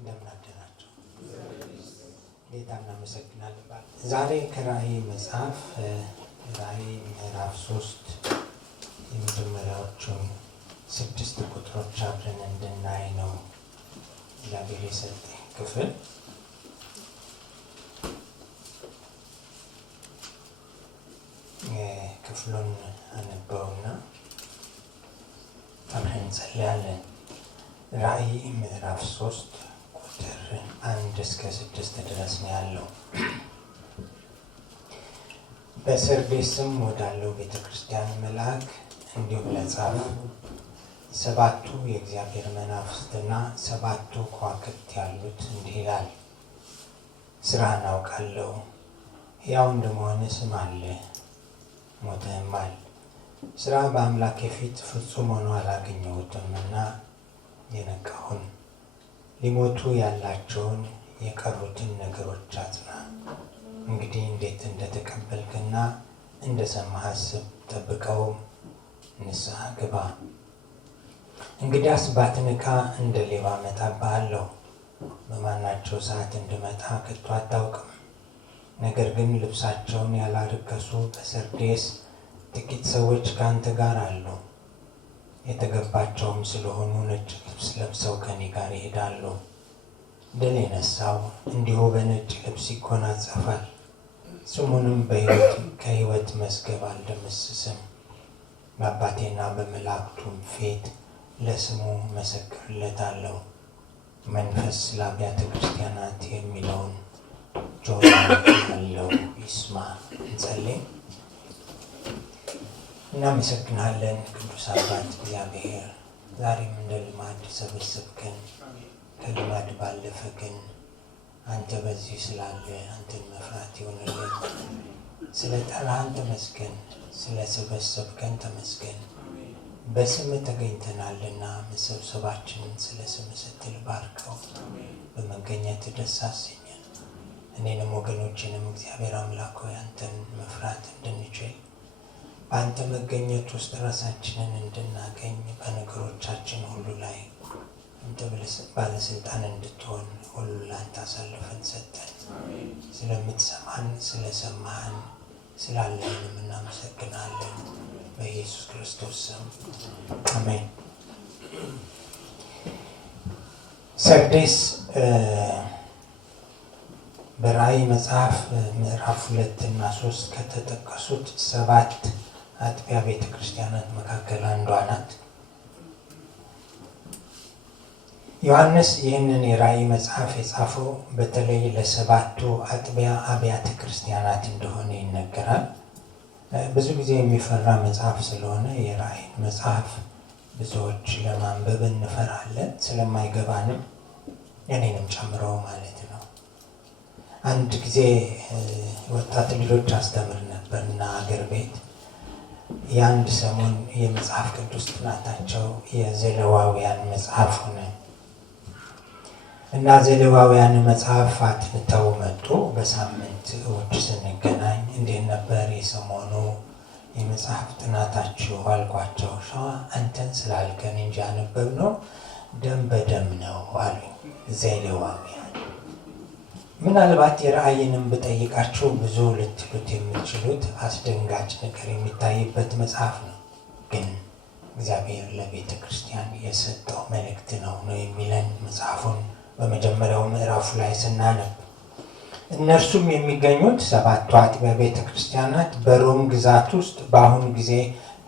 እንደምን አደራችሁ። ጌታ እናመሰግናለን። ዛሬ ከራእይ መጽሐፍ ራእይ ምዕራፍ 3 የመጀመሪያዎቹን 6 ቁጥሮች አብረን እንድናይ ነው እግዚአብሔር የሰጠኝ ክፍል። ክፍሉን አነበውና አብረን እንጸልያለን። ራእይ ምዕራፍ 3 ቁጥር 1 እስከ 6 ድረስ ነው ያለው። በሰርዴስም ወዳለው ቤተክርስቲያን መልአክ እንዲሁ ለጻፍ፣ ሰባቱ የእግዚአብሔር መናፍስትና ሰባቱ ከዋክብት ያሉት እንዲህ ይላል። ስራህን አውቃለሁ፣ ሕያው እንደመሆንህ ስም አለ፣ ሞተህማል። ስራ በአምላክ ፊት ፍጹም ሆኖ አላገኘሁትምና የነቃሁን ሊሞቱ ያላቸውን የቀሩትን ነገሮች አጽና። እንግዲህ እንዴት እንደተቀበልክና እንደሰማህ አስብ፣ ጠብቀውም፣ ንስሐ ግባ። እንግዲያስ ባትንካ እንደ ሌባ እመጣብሃለሁ፣ በማናቸው ሰዓት እንድመጣ ከቶ አታውቅም። ነገር ግን ልብሳቸውን ያላረከሱ በሰርዴስ ጥቂት ሰዎች ከአንተ ጋር አሉ። የተገባቸውም ስለሆኑ ነጭ ልብስ ለብሰው ከኔ ጋር ይሄዳሉ። ድል የነሳው እንዲሁ በነጭ ልብስ ይጎናጸፋል፣ ስሙንም ከሕይወት መዝገብ አልደመስስም። በአባቴና በመላእክቱም ፊት ለስሙ መሰክርለታለሁ። መንፈስ ለአብያተ ክርስቲያናት የሚለውን ጆሮ ያለው ይስማ። እንጸልይ። እናመሰግናለን ቅዱስ አባት እግዚአብሔር፣ ዛሬም እንደ ልማድ ሰበሰብከን። ከልማድ ባለፈ ግን አንተ በዚህ ስላለ አንተን መፍራት ይሆንልን። ስለ ጠራህን ተመስገን፣ ስለ ሰበሰብከን ተመስገን። በስም ተገኝተናልና መሰብሰባችንን ስለ ስም ስትል ባርከው፣ በመገኘት ደስ አሰኘን። እኔንም ወገኖችንም እግዚአብሔር አምላክ ሆይ አንተን መፍራት እንድንችል በአንተ መገኘት ውስጥ ራሳችንን እንድናገኝ በነገሮቻችን ሁሉ ላይ አንተ ባለስልጣን እንድትሆን ሁሉ ለአንተ አሳልፈን ሰጠን። ስለምትሰማን ስለሰማህን ስላለንም እናመሰግናለን። በኢየሱስ ክርስቶስ ስም አሜን። ሰርዴስ በራእይ መጽሐፍ ምዕራፍ 2 እና 3 ከተጠቀሱት 7 አጥቢያ ቤተ ክርስቲያናት መካከል አንዷ ናት። ዮሐንስ ይህንን የራእይ መጽሐፍ የጻፈው በተለይ ለሰባቱ አጥቢያ አብያተ ክርስቲያናት እንደሆነ ይነገራል። ብዙ ጊዜ የሚፈራ መጽሐፍ ስለሆነ የራእይ መጽሐፍ ብዙዎች ለማንበብ እንፈራለን፣ ስለማይገባንም እኔንም ጨምሮ ማለት ነው። አንድ ጊዜ ወጣት ልጆች አስተምር ነበር እና አገር ቤት የአንድ ሰሞን የመጽሐፍ ቅዱስ ጥናታቸው የዘሌዋውያን መጽሐፍ ሆነ እና ዘሌዋውያን መጽሐፍ አጥንተው መጡ። በሳምንት እሑድ ስንገናኝ እንዴት ነበር የሰሞኑ የመጽሐፍ ጥናታችሁ አልኳቸው። ሸዋ አንተን ስላልከን እንጂ ያነበብነው ደም በደም ነው አሉ። ዘሌዋውያን ምናልባት የራእይንም ብጠይቃችሁ ብዙ ልትሉት የምትችሉት አስደንጋጭ ነገር የሚታይበት መጽሐፍ ነው። ግን እግዚአብሔር ለቤተ ክርስቲያን የሰጠው መልእክት ነው የሚለን መጽሐፉን በመጀመሪያው ምዕራፉ ላይ ስናነብ። እነርሱም የሚገኙት ሰባቱ አጥቢያ ቤተ ክርስቲያናት በሮም ግዛት ውስጥ በአሁኑ ጊዜ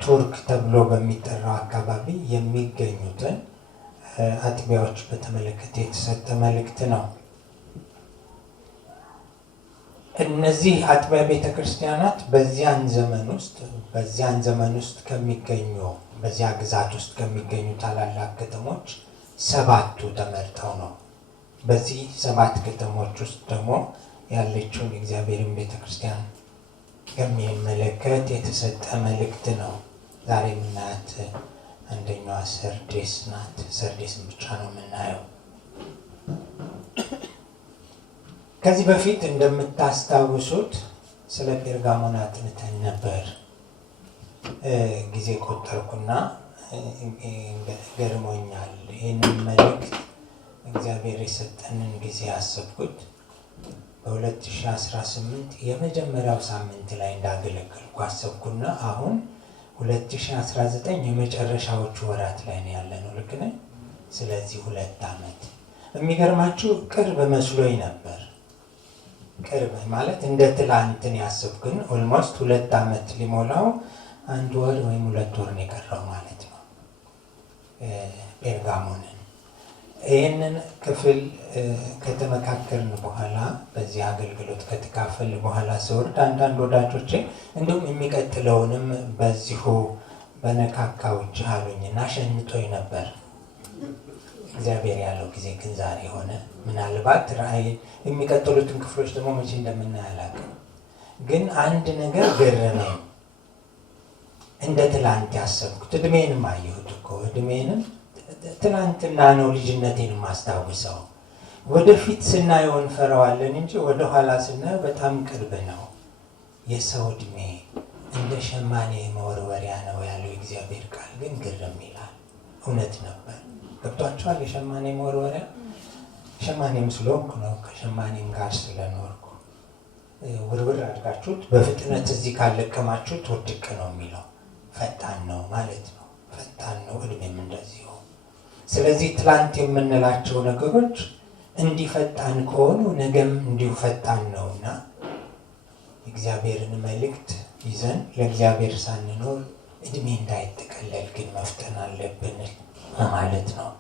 ቱርክ ተብሎ በሚጠራው አካባቢ የሚገኙትን አጥቢያዎች በተመለከተ የተሰጠ መልእክት ነው። እነዚህ አጥቢያ ቤተ ክርስቲያናት በዚያን ዘመን ውስጥ ከሚገኙ በዚያ ግዛት ውስጥ ከሚገኙ ታላላቅ ከተሞች 7ቱ ተመርጠው ነው። በዚህ 7 ከተሞች ውስጥ ደግሞ ያለችውን የእግዚአብሔርን ቤተ ክርስቲያን የሚመለከት የተሰጠ መልእክት ነው። ዛሬ የምናያት አንደኛዋ ሰርዴስ ናት። ሰርዴስን ብቻ ነው የምናየው። ከዚህ በፊት እንደምታስታውሱት ስለ ጴርጋሞን አጥንተን ነበር። ጊዜ ቆጠርኩና ገርሞኛል። ይህንን መልእክት እግዚአብሔር የሰጠንን ጊዜ አሰብኩት። በ2018 የመጀመሪያው ሳምንት ላይ እንዳገለገልኩ አሰብኩና አሁን 2019 የመጨረሻዎቹ ወራት ላይ ነው ያለነው። ልክ ነኝ? ስለዚህ 2 ዓመት። የሚገርማችሁ ቅርብ መስሎኝ ነበር። ቅርብ ማለት እንደ ትላንትን ያስብኩን ኦልሞስት 2 ዓመት ሊሞላው 1 ወር ወይም 2 ወር ነው የቀረው ማለት ነው። ጴርጋሞንን ይህንን ክፍል ከተመካከርን በኋላ በዚህ አገልግሎት ከተካፈል በኋላ ስወርድ አንዳንድ ወዳጆቼ እንዲሁም የሚቀጥለውንም በዚሁ በነካካዎች አሉኝና ሸኝቶኝ ነበር። እግዚአብሔር ያለው ጊዜ ግን ዛሬ ሆነ። ምናልባት ራእይ የሚቀጥሉትን ክፍሎች ደግሞ መቼ እንደምናይ አላውቅም። ግን አንድ ነገር ገረመኝ። እንደ ትላንት ያሰብኩት እድሜንም አየሁት እኮ እድሜንም ትናንትና ነው ልጅነቴን ማስታውሰው። ወደፊት ስናየው እንፈራዋለን እንጂ ወደኋላ ስናየው በጣም ቅርብ ነው። የሰው እድሜ እንደ ሸማኔ መወርወሪያ ነው ያለው የእግዚአብሔር ቃል ግን ግርም ይላል። እውነት ነበር። ገብቷችኋል? የሸማኔ መወርወሪያ ሸማኔም ስለሆንኩ ነው፣ ከሸማኔም ጋር ስለኖርኩ። ውርውር አድርጋችሁት በፍጥነት እዚህ ካለቀማችሁት ውድቅ ነው የሚለው። ፈጣን ነው ማለት ነው። ፈጣን ነው እድሜም እንደዚሁ። ስለዚህ ትላንት የምንላቸው ነገሮች እንዲፈጣን ከሆኑ ነገም እንዲሁ ፈጣን ነውና እግዚአብሔርን መልእክት ይዘን ለእግዚአብሔር ሳንኖር እድሜ እንዳይጠቀለል ግን መፍጠን አለብን ማለት ነው።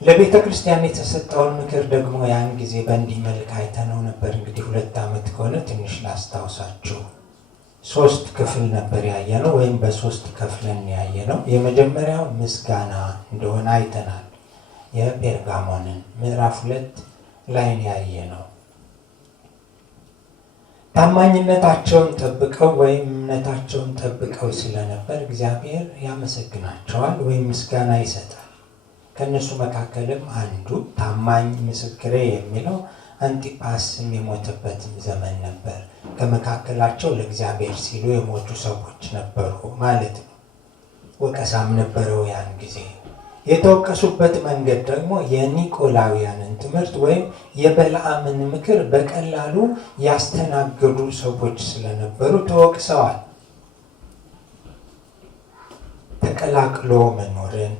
ለቤተ ክርስቲያን የተሰጠውን ምክር ደግሞ ያን ጊዜ በእንዲህ መልክ አይተነው ነበር። እንግዲህ 2 ዓመት ከሆነ ትንሽ ላስታውሳችሁ። 3 ክፍል ነበር ያየነው፣ ወይም በ3 ከፍለን ያየነው። የመጀመሪያው ምስጋና እንደሆነ አይተናል። የጴርጋሞንን ምዕራፍ 2 ላይ ያየነው ታማኝነታቸውን ጠብቀው ወይም እምነታቸውን ጠብቀው ስለነበር እግዚአብሔር ያመሰግናቸዋል ወይም ምስጋና ይሰጣል። ከእነሱ መካከልም አንዱ ታማኝ ምስክሬ የሚለው አንቲጳስም የሞተበትም ዘመን ነበር። ከመካከላቸው ለእግዚአብሔር ሲሉ የሞቱ ሰዎች ነበሩ ማለት ነው። ወቀሳም ነበረው ያን ጊዜ። የተወቀሱበት መንገድ ደግሞ የኒቆላውያንን ትምህርት ወይም የበለዓምን ምክር በቀላሉ ያስተናገዱ ሰዎች ስለነበሩ ተወቅሰዋል። ተቀላቅሎ መኖርን፣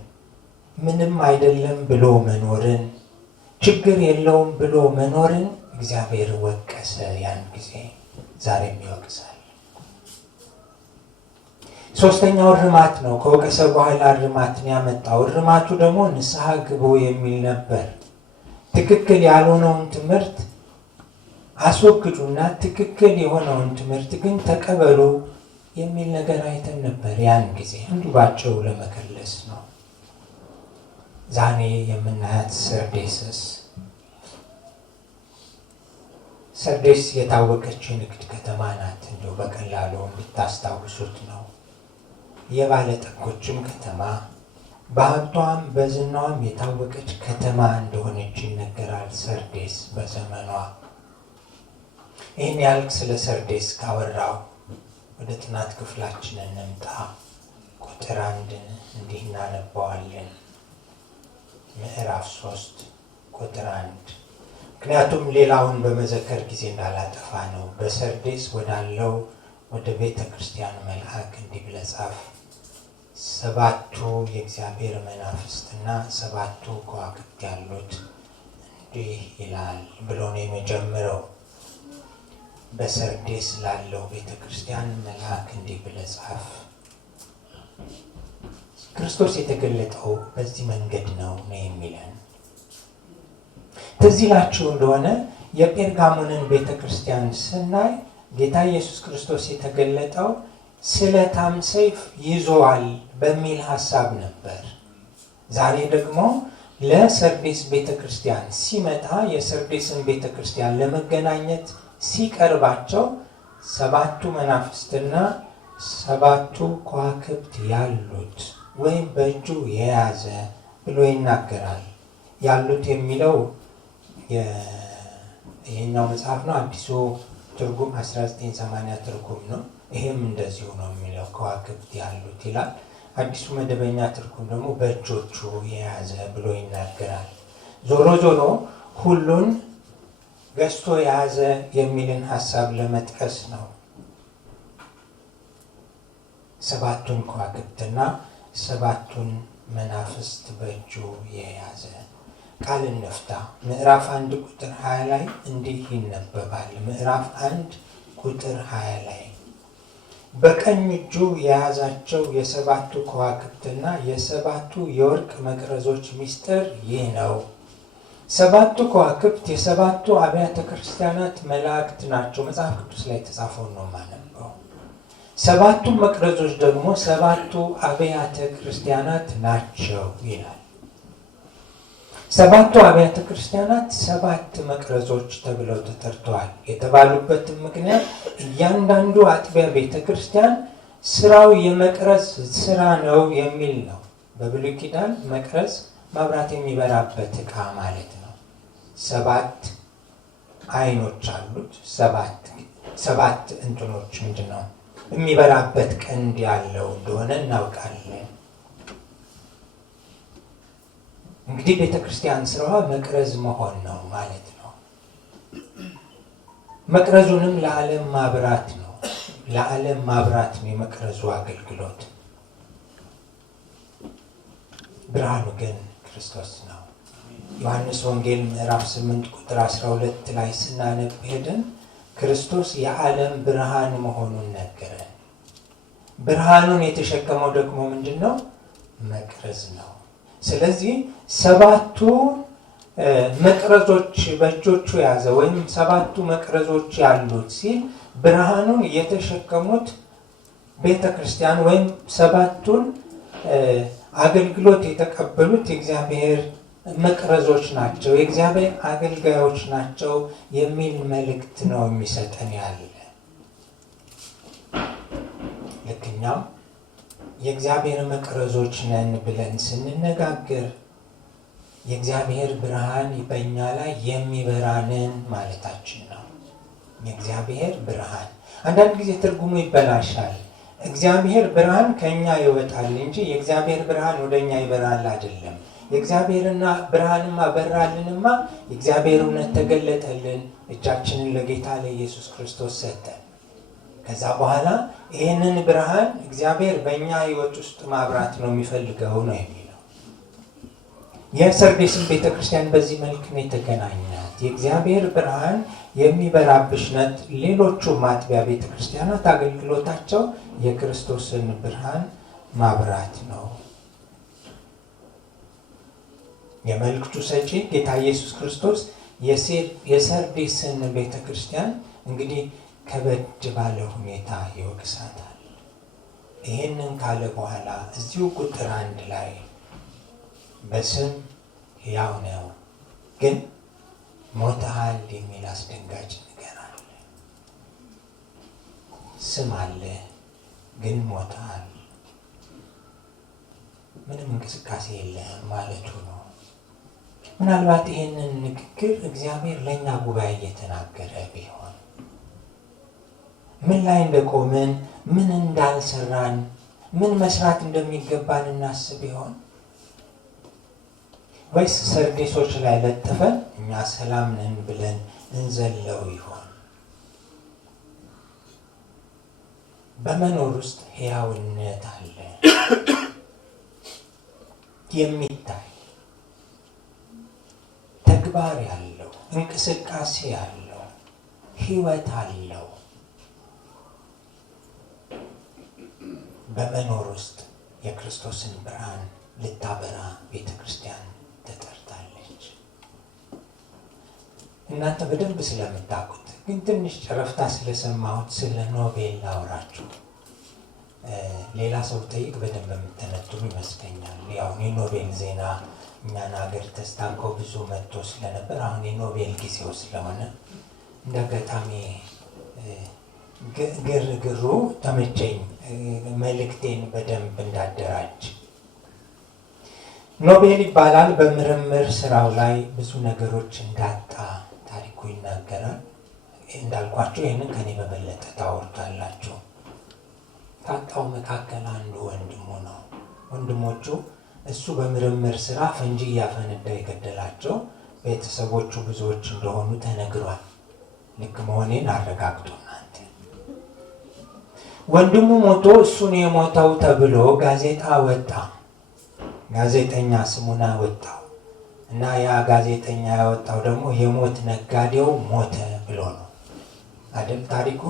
ምንም አይደለም ብሎ መኖርን፣ ችግር የለውም ብሎ መኖርን እግዚአብሔር ወቀሰ ያን ጊዜ፣ ዛሬም ይወቅሳል። 3ኛው እርማት ነው። ከወቀሰ በኋላ እርማትን ያመጣው። እርማቱ ደግሞ ንስሐ ግቡ የሚል ነበር። ትክክል ያልሆነውን ትምህርት አስወግዱና ትክክል የሆነውን ትምህርት ግን ተቀበሉ የሚል ነገር አይተን ነበር ያን ጊዜ። እንዲሁ ባጭሩ ለመከለስ ነው። ዛሬ የምናያት ሰርዴስ የታወቀች የንግድ ከተማ ናት። እንዲሁ በቀላሉ እንድታስታውሱት ነው። የባለጠጎችም ከተማ፣ በሀብቷም በዝናዋም የታወቀች ከተማ እንደሆነች ይነገራል። ሰርዴስ በዘመኗ። ይህን ያህል ስለ ሰርዴስ ካወራው ወደ ጥናት ክፍላችን እንምጣ። ቁጥር 1 እንዲህ እናነባዋለን። ምዕራፍ 3 ቁጥር 1። ምክንያቱም ሌላውን በመዘከር ጊዜ እንዳላጠፋ ነው። በሰርዴስ ወዳለው ወደ ቤተ ክርስቲያን መልአክ እንዲህ ብለህ ጻፍ፣ 7ቱ የእግዚአብሔር መናፍስትና 7ቱ ከዋክብት ያሉት እንዲህ ይላል ብሎ ነው የመጀመሪያው። በሰርዴስ ላለው ቤተ ክርስቲያን መልአክ እንዲህ ብለህ ጻፍ። ክርስቶስ የተገለጠው በዚህ መንገድ ነው የሚለን። ትዝ ይላችሁ እንደሆነ የጴርጋሞንን ቤተ ክርስቲያን ስናይ ጌታ ኢየሱስ ክርስቶስ የተገለጠው ስለታም ሰይፍ ይዞዋል በሚል ሐሳብ ነበር። ዛሬ ደግሞ ለሰርዴስ ቤተ ክርስቲያን ሲመጣ የሰርዴስን ቤተ ክርስቲያን ለመገናኘት ሲቀርባቸው 7ቱ መናፍስትና 7ቱ ከዋክብት ያሉት ወይም በእጁ የያዘ ብሎ ይናገራል። ያሉት የሚለው ይሄኛው መጽሐፍ ነው። አዲሱ ትርጉም 1980 ትርጉም ነው። ይሄም እንደዚሁ ነው የሚለው ከዋክብት ያሉት ይላል። አዲሱ መደበኛ ትርጉም ደግሞ በእጆቹ የያዘ ብሎ ይናገራል። ዞሮ ዞሮ ሁሉን ገዝቶ የያዘ የሚልን ሐሳብ ለመጥቀስ ነው። ሰባቱን ከዋክብትና ሰባቱን መናፍስት በእጁ የያዘ ቃል እንፍታ። ምዕራፍ 1 ቁጥር 20 ላይ እንዲህ ይነበባል። ምዕራፍ 1 ቁጥር 20 ላይ በቀኝ እጁ የያዛቸው የሰባቱ ከዋክብትና የሰባቱ የወርቅ መቅረዞች ምስጢር ይህ ነው። ሰባቱ ከዋክብት የሰባቱ አብያተ ክርስቲያናት መላእክት ናቸው። መጽሐፍ ቅዱስ ላይ የተጻፈውን ነው የማነበው። ሰባቱ መቅረዞች ደግሞ ሰባቱ አብያተ ክርስቲያናት ናቸው ይላል። ሰባቱ አብያተ ክርስቲያናት ሰባት መቅረዞች ተብለው ተጠርተዋል። የተባሉበትም ምክንያት እያንዳንዱ አጥቢያ ቤተ ክርስቲያን ስራው የመቅረዝ ስራ ነው የሚል ነው። በብሉይ ኪዳን መቅረዝ መብራት የሚበራበት ዕቃ ማለት ነው። ሰባት አይኖች አሉት። ሰባት እንትኖች ምንድን ነው የሚበራበት ቀንድ ያለው እንደሆነ እናውቃለን። እንግዲህ ቤተክርስቲያን ስራዋ መቅረዝ መሆን ነው ማለት ነው። መቅረዙንም ለዓለም ማብራት ነው። ለዓለም ማብራት ነው የመቅረዙ አገልግሎት። ብርሃኑ ግን ክርስቶስ ነው። ዮሐንስ ወንጌል ምዕራፍ 8 ቁጥር 12 ላይ ስናነብ ሄደን ክርስቶስ የዓለም ብርሃን መሆኑን ነገረን። ብርሃኑን የተሸከመው ደግሞ ምንድን ነው? መቅረዝ ነው። ስለዚህ ሰባቱ መቅረዞች በእጆቹ ያዘ ወይም ሰባቱ መቅረዞች ያሉት ሲል ብርሃኑን የተሸከሙት ቤተ ክርስቲያን ወይም ሰባቱን አገልግሎት የተቀበሉት የእግዚአብሔር መቅረዞች ናቸው፣ የእግዚአብሔር አገልጋዮች ናቸው የሚል መልእክት ነው የሚሰጠን ያለ። ልክ እኛም የእግዚአብሔር መቅረዞች ነን ብለን ስንነጋገር የእግዚአብሔር ብርሃን በእኛ ላይ የሚበራንን ማለታችን ነው። የእግዚአብሔር ብርሃን አንዳንድ ጊዜ ትርጉሙ ይበላሻል። እግዚአብሔር ብርሃን ከኛ ይወጣል እንጂ የእግዚአብሔር ብርሃን ወደኛ ይበራል አይደለም። የእግዚአብሔርና ብርሃንማ በራልንማ የእግዚአብሔር እውነት ተገለጠልን፣ እጃችንን ለጌታ ለኢየሱስ ክርስቶስ ሰጠን። ከዛ በኋላ ይህንን ብርሃን እግዚአብሔር በእኛ ሕይወት ውስጥ ማብራት ነው የሚፈልገው ነው የሚለው። የሰርዴስን ቤተክርስቲያን በዚህ መልክ ነው የተገናኛት። የእግዚአብሔር ብርሃን የሚበራብሽነት ሌሎቹ ማጥቢያ ቤተክርስቲያናት አገልግሎታቸው የክርስቶስን ብርሃን ማብራት ነው። የመልእክቱ ሰጪ ጌታ ኢየሱስ ክርስቶስ የሰርዴስን ቤተክርስቲያን እንግዲህ ከበድ ባለ ሁኔታ ይወቅሳታል። ይህንን ካለ በኋላ እዚሁ ቁጥር 1 ላይ በስም ሕያው ነው ግን ሞተሃል የሚል አስደንጋጭ ነገር አለ። ስም አለ ግን ሞተሃል፣ ምንም እንቅስቃሴ የለህም ማለቱ ነው። ምናልባት ይህንን ንግግር እግዚአብሔር ለእኛ ጉባኤ እየተናገረ ቢሆን ምን ላይ እንደቆምን፣ ምን እንዳልሰራን፣ ምን መስራት እንደሚገባን እናስብ ይሆን? ወይስ ሰርዴሶች ላይ ለጥፈን እኛ ሰላም ነን ብለን እንዘለው ይሆን? በመኖር ውስጥ ሕያውነት አለ፣ የሚታይ ተግባር ያለው እንቅስቃሴ ያለው ሕይወት አለው። በመኖር ውስጥ የክርስቶስን ብርሃን ልታበራ ቤተ ክርስቲያን ተጠርታለች። እናንተ በደንብ ስለምታውቁት ግን ትንሽ ጨረፍታ ስለሰማሁት ስለ ኖቤል ላውራችሁ። ሌላ ሰው ጠይቅ በደንብ የምትነጥሩ ይመስለኛል። ያው የኖቤል ዜና እኛን ሀገር ተስታንከው ብዙ መጥቶ ስለነበር አሁን የኖቤል ጊዜው ስለሆነ እንደ አጋጣሚ ግርግሩ ተመቸኝ፣ መልእክቴን በደንብ እንዳደራጅ። ኖቤል ይባላል። በምርምር ስራው ላይ ብዙ ነገሮች እንዳጣ ታሪኩ ይናገራል። እንዳልኳቸው ይህንን ከኔ በበለጠ ታወርታላችሁ። ካጣው መካከል አንዱ ወንድሙ ነው። ወንድሞቹ እሱ በምርምር ስራ ፈንጂ እያፈነዳ የገደላቸው ቤተሰቦቹ ብዙዎች እንደሆኑ ተነግሯል። ልክ መሆኔን አረጋግጡ እናንተ። ወንድሙ ሞቶ እሱን የሞተው ተብሎ ጋዜጣ ወጣ። ጋዜጠኛ ስሙን አወጣው እና ያ ጋዜጠኛ ያወጣው ደግሞ የሞት ነጋዴው ሞተ ብሎ ነው አይደል ታሪኩ።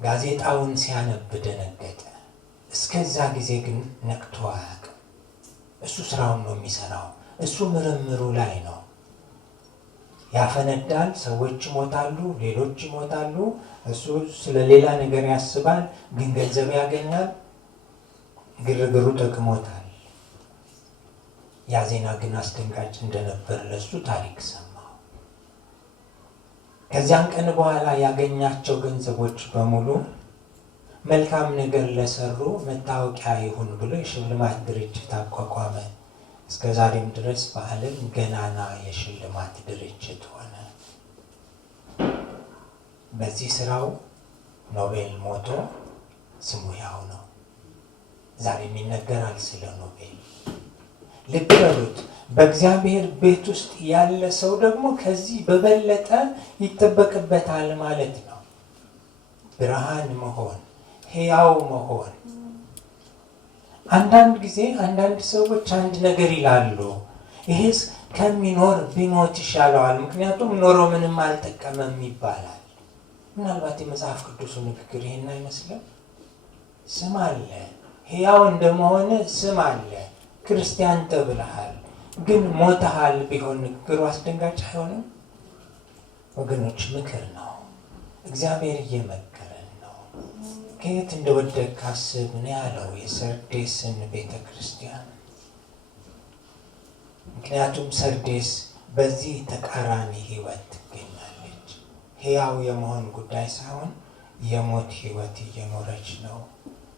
ጋዜጣውን ሲያነብ ደነገጠ። እስከዛ ጊዜ ግን ነቅቶ አያውቅም። እሱ ስራውን ነው የሚሰራው። እሱ ምርምሩ ላይ ነው። ያፈነዳል፣ ሰዎች ይሞታሉ፣ ሌሎች ይሞታሉ። እሱ ስለሌላ ነገር ያስባል፣ ግን ገንዘብ ያገኛል። ግርግሩ ጠቅሞታል። ያ ዜና ግን አስደንጋጭ እንደነበር ለሱ ታሪክ ሰማው። ከዚያን ቀን በኋላ ያገኛቸው ገንዘቦች በሙሉ መልካም ነገር ለሰሩ መታወቂያ ይሁን ብሎ የሽልማት ድርጅት አቋቋመ። እስከ ዛሬም ድረስ በዓለም ገናና የሽልማት ድርጅት ሆነ። በዚህ ስራው ኖቤል ሞቶ ስሙ ያው ነው። ዛሬም ይነገራል ስለ ኖቤል። ልብ በሉት። በእግዚአብሔር ቤት ውስጥ ያለ ሰው ደግሞ ከዚህ በበለጠ ይጠበቅበታል ማለት ነው። ብርሃን መሆን፣ ሕያው መሆን። አንዳንድ ጊዜ አንዳንድ ሰዎች አንድ ነገር ይላሉ፣ ይሄስ ከሚኖር ቢሞት ይሻለዋል፣ ምክንያቱም ኖሮ ምንም አልጠቀመም ይባላል። ምናልባት የመጽሐፍ ቅዱሱ ንግግር ይሄን አይመስልም? ስም አለ፣ ሕያው እንደመሆነ ስም አለ። ክርስቲያን ተብለሃል፣ ግን ሞተሃል ቢሆን ንግግሩ አስደንጋጭ አይሆንም? ወገኖች ምክር ነው። እግዚአብሔር እየመከረን ነው። ከየት እንደወደቅ አስብ ነው ያለው የሰርዴስን ቤተ ክርስቲያን። ምክንያቱም ሰርዴስ በዚህ ተቃራኒ ህይወት ትገኛለች። ሕያው የመሆን ጉዳይ ሳይሆን የሞት ህይወት እየኖረች ነው።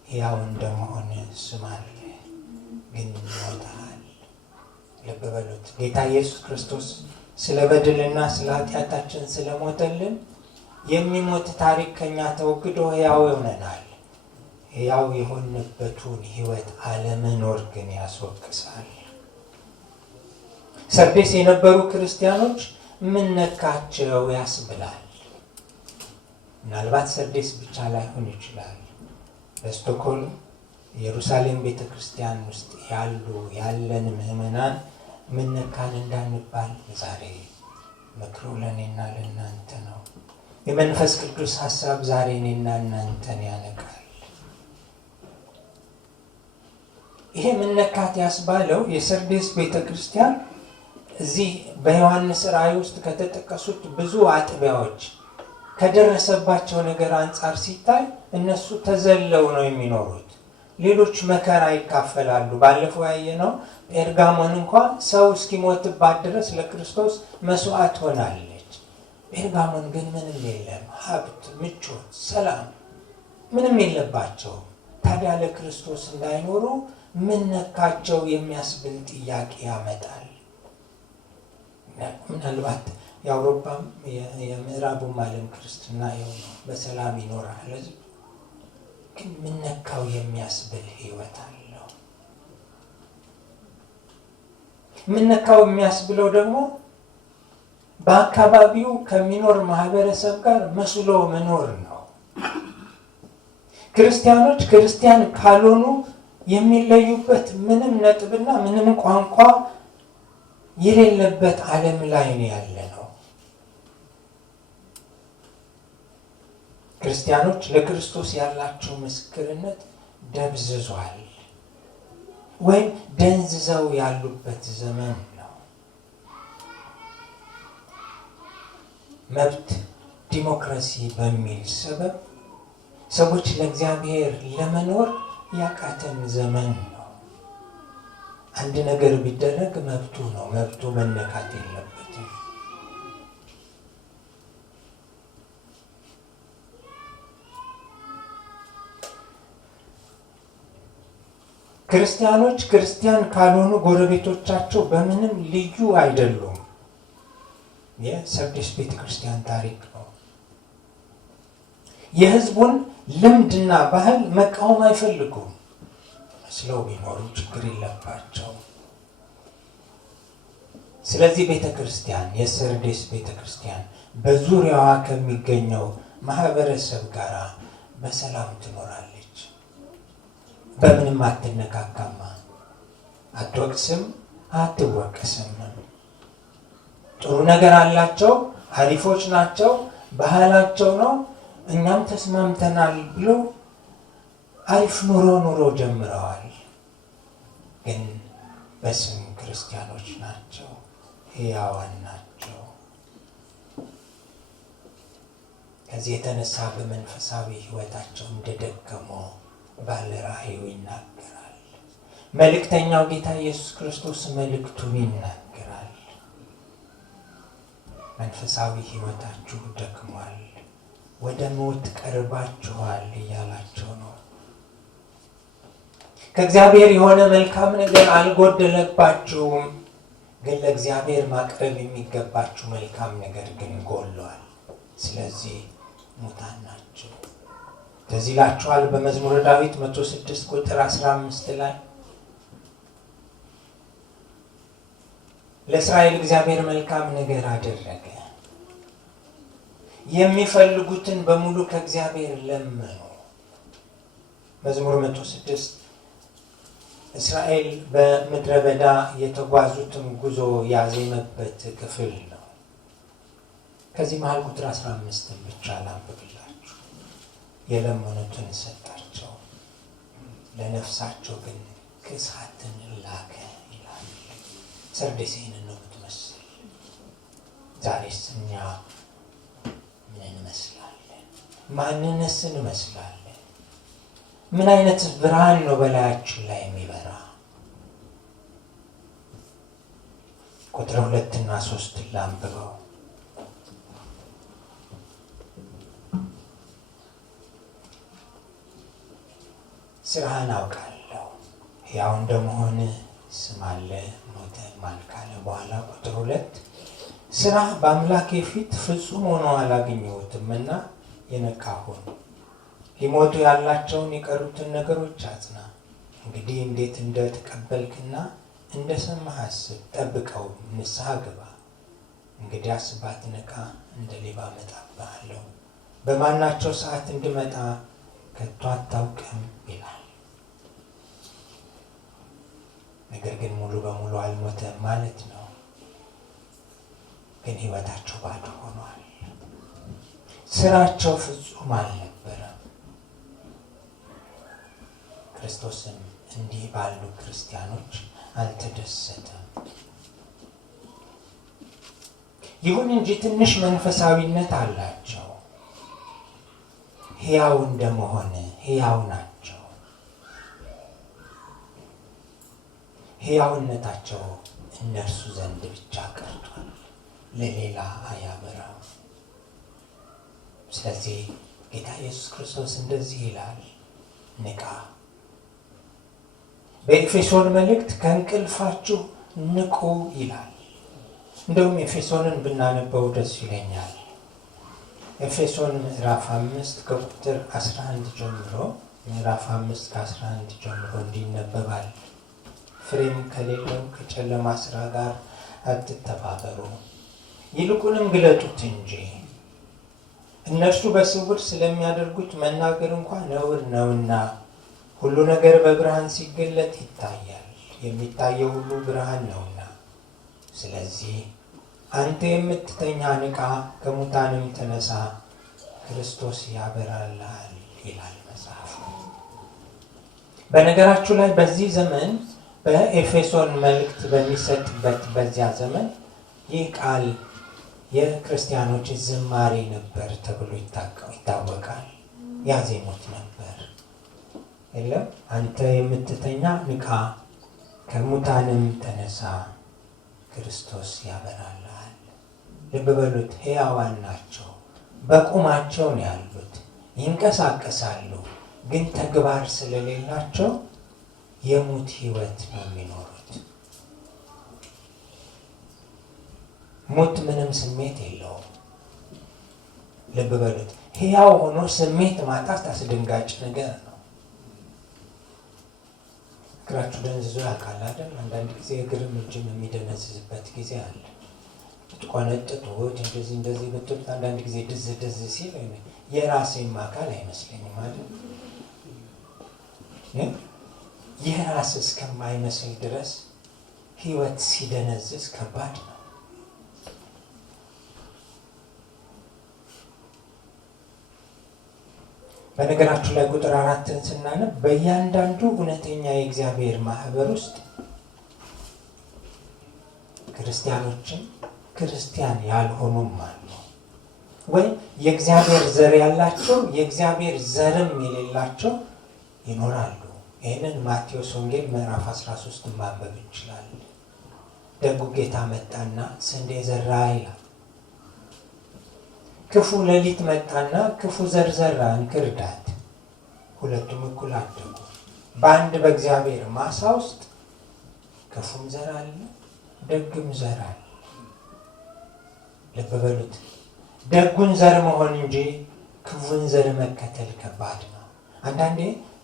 ሕያው እንደመሆን ስም አለ፣ ግን ሞተሃል። ልብ በሉት። ጌታ ኢየሱስ ክርስቶስ ስለ በደልና ስለ ኃጢአታችን ስለሞተልን የሚሞት ታሪክ ከኛ ተወግዶ ሕያው ይሆነናል። ሕያው የሆንበትን ህይወት አለመኖር ግን ያስወቅሳል። ሰርዴስ የነበሩ ክርስቲያኖች ምን ነካቸው ያስብላል። ምናልባት ሰርዴስ ብቻ ላይሆን ይችላል። በስቶክሆልም ኢየሩሳሌም ቤተ ክርስቲያን ውስጥ ያለን ምዕመናን ምን ነካን እንዳንባል ዛሬ ምክሩ ለእኔና ለእናንተ ነው። የመንፈስ ቅዱስ ሐሳብ ዛሬ እኔና እናንተን ያነቃል። ይሄ ምን ነካት ያስባለው የሰርዴስ ቤተ ክርስቲያን እዚህ በዮሐንስ ራእይ ውስጥ ከተጠቀሱት ብዙ አጥቢያዎች ከደረሰባቸው ነገር አንጻር ሲታይ እነሱ ተዘለው ነው የሚኖሩት። ሌሎች መከራ ይካፈላሉ። ባለፈው ያየነው ጴርጋሞን እንኳን ሰው እስኪሞትባት ድረስ ለክርስቶስ መስዋዕት ሆናለች። ጴርጋሞን ግን ምንም የለም፣ ሀብት፣ ምቾት፣ ሰላም ምንም የለባቸውም። ታዲያ ለክርስቶስ እንዳይኖሩ ምን ነካቸው የሚያስብል ጥያቄ ያመጣል። ምናልባት የአውሮፓም የምዕራቡም ዓለም ክርስትና በሰላም ይኖራል፣ ግን ምን ነካው የሚያስብል ህይወት አለው። ምን ነካው የሚያስብለው ደግሞ በአካባቢው ከሚኖር ማህበረሰብ ጋር መስሎ መኖር ነው። ክርስቲያኖች ክርስቲያን ካልሆኑ የሚለዩበት ምንም ነጥብና ምንም ቋንቋ የሌለበት ዓለም ላይ ነው ያለ ነው። ክርስቲያኖች ለክርስቶስ ያላቸው ምስክርነት ደብዝዟል ወይም ደንዝዘው ያሉበት ዘመን ነው። መብት፣ ዲሞክራሲ በሚል ሰበብ ሰዎች ለእግዚአብሔር ለመኖር ያቃተን ዘመን ነው። አንድ ነገር ቢደረግ መብቱ ነው፣ መብቱ መነካት የለበትም። ክርስቲያኖች ክርስቲያን ካልሆኑ ጎረቤቶቻቸው በምንም ልዩ አይደሉም። የሰርዴስ ቤተክርስቲያን ታሪክ ነው። የህዝቡን ልምድና ባህል መቃወም አይፈልጉም። መስለው ቢኖሩ ችግር የለባቸው። ስለዚህ ቤተ ክርስቲያን የሰርዴስ ቤተ ክርስቲያን በዙሪያዋ ከሚገኘው ማህበረሰብ ጋር በሰላም ትኖራለች። በምንም አትነካካማ፣ አትወቅስም፣ አትወቀስም። ጥሩ ነገር አላቸው፣ አሪፎች ናቸው፣ ባህላቸው ነው፣ እኛም ተስማምተናል ብሎ አሪፍ ኑሮ ጀምረዋል። ግን በስም ክርስቲያኖች ናቸው፣ ሕያዋን ናቸው። ከዚህ የተነሳ በመንፈሳዊ ሕይወታቸው እንደደከሙ ባለ ራእዩ ይናገራል። መልእክተኛው ጌታ ኢየሱስ ክርስቶስ መልእክቱን ይናገራል። መንፈሳዊ ሕይወታችሁ ደክሟል፣ ወደ ሞት ቀርባችኋል እያላቸው ነው። ከእግዚአብሔር የሆነ መልካም ነገር አልጎደለባችሁም፣ ግን ለእግዚአብሔር ማቅረብ የሚገባችሁ መልካም ነገር ግን ጎሏል። ስለዚህ ሙታን ናቸው። ከዚህ ይላችኋል በመዝሙረ ዳዊት 106 ቁጥር 15 ላይ ለእስራኤል እግዚአብሔር መልካም ነገር አደረገ፣ የሚፈልጉትን በሙሉ ከእግዚአብሔር ለመኑ። መዝሙር 106 እስራኤል በምድረ በዳ የተጓዙትን ጉዞ ያዜመበት ክፍል ነው። ከዚህ መሃል ቁጥር 15 ብቻ ላንብብላችሁ። የለመኑትን ሰጣቸው፣ ለነፍሳቸው ግን ክሳትን ላከ ይላል። ሰርዴስ ይህንን ነው የምትመስል። ዛሬስ እኛ ምን እንመስላለን? ማንነስ እንመስላለን? ምን አይነት ብርሃን ነው በላያችን ላይ የሚበራ? ቁጥር 2 እና 3 ላንብበው። ስራህን አውቃለሁ፣ ሕያው እንደመሆን ስም አለ፣ ሞተህማል ካለ በኋላ ቁጥር 2 ስራህ በአምላኬ ፊት ፍጹም ሆኖ አላገኘሁትምና የነቃሁን ሊሞቱ ያላቸውን የቀሩትን ነገሮች አጽና። እንግዲህ እንዴት እንደተቀበልክና እንደሰማህ አስብ፣ ጠብቀው፣ ንስሐ ግባ። እንግዲያስ ባትነቃ እንደ ሌባ እመጣብሃለሁ፣ በማናቸው ሰዓት እንድመጣ ከቶ አታውቅም ይላል። ነገር ግን ሙሉ በሙሉ አልሞተም ማለት ነው። ግን ሕይወታቸው ባዶ ሆኗል። ስራቸው ፍጹም አልነበረም። ክርስቶስም እንዲህ ባሉ ክርስቲያኖች አልተደሰተም። ይሁን እንጂ ትንሽ መንፈሳዊነት አላቸው። ሕያው እንደመሆን ሕያው ናቸው። ሕያውነታቸው እነርሱ ዘንድ ብቻ ቀርቷል፣ ለሌላ አያበራም። ስለዚህ ጌታ ኢየሱስ ክርስቶስ እንደዚህ ይላል፣ ንቃ። በኤፌሶን መልእክት ከእንቅልፋችሁ ንቁ ይላል። እንደውም ኤፌሶንን ብናነበው ደስ ይለኛል። ኤፌሶን ምዕራፍ 5 ከቁጥር 11 ጀምሮ ምዕራፍ 5 ከ11 ጀምሮ እንዲነበባል። ፍሬም ከሌለው ከጨለማ ስራ ጋር አትተባበሩ፣ ይልቁንም ግለጡት እንጂ። እነርሱ በስውር ስለሚያደርጉት መናገር እንኳን ነውር ነውና፣ ሁሉ ነገር በብርሃን ሲገለጥ ይታያል፣ የሚታየው ሁሉ ብርሃን ነውና። ስለዚህ አንተ የምትተኛ ንቃ፣ ከሙታንም ተነሳ፣ ክርስቶስ ያበራልሃል ይላል መጽሐፉ። በነገራችሁ ላይ በዚህ ዘመን በኤፌሶን መልእክት በሚሰጥበት በዚያ ዘመን ይህ ቃል የክርስቲያኖች ዝማሬ ነበር ተብሎ ይታወቃል። ያዜሙት ነበር። የለም አንተ የምትተኛ ንቃ፣ ከሙታንም ተነሳ፣ ክርስቶስ ያበራልሃል። ልብ በሉት፣ ሕያዋን ናቸው። በቁማቸው ነው ያሉት፣ ይንቀሳቀሳሉ፣ ግን ተግባር ስለሌላቸው የሙት ሕይወት ነው የሚኖሩት። ሙት ምንም ስሜት የለውም። ልብ በሉት፣ ሕያው ሆኖ ስሜት ማጣት አስደንጋጭ ነገር ነው። እግራችሁ ደንዝዞ ያውቃል አይደል? አንዳንድ ጊዜ እግርም እጅም የሚደነዝዝበት ጊዜ አለ። ብትቆነጥጡት እንደዚህ ብትሉት አንዳንድ ጊዜ ድዝ ሲል የራሴም አካል አይመስለኝም አይደል? የራስ እስከማይመስል ድረስ ህይወት ሲደነዝዝ ከባድ ነው። በነገራችሁ ላይ ቁጥር 4ን ስናነብ በእያንዳንዱ እውነተኛ የእግዚአብሔር ማህበር ውስጥ ክርስቲያኖችም ክርስቲያን ያልሆኑም አሉ፣ ወይም የእግዚአብሔር ዘር ያላቸው የእግዚአብሔር ዘርም የሌላቸው ይኖራሉ። ይህንን ማቴዎስ ወንጌል ምዕራፍ 13 ማንበብ እንችላለን። ደጉ ጌታ መጣና ስንዴ ዘራ ይላል። ክፉ ሌሊት መጣና ክፉ ዘር ዘራ፣ እንክርዳድ። ሁለቱም እኩል አደጉ። በአንድ በእግዚአብሔር ማሳ ውስጥ ክፉም ዘር አለ፣ ደግም ዘር አለ። ልብ በሉት። ደጉን ዘር መሆን እንጂ ክፉን ዘር መከተል ከባድ ነው። አንዳንዴ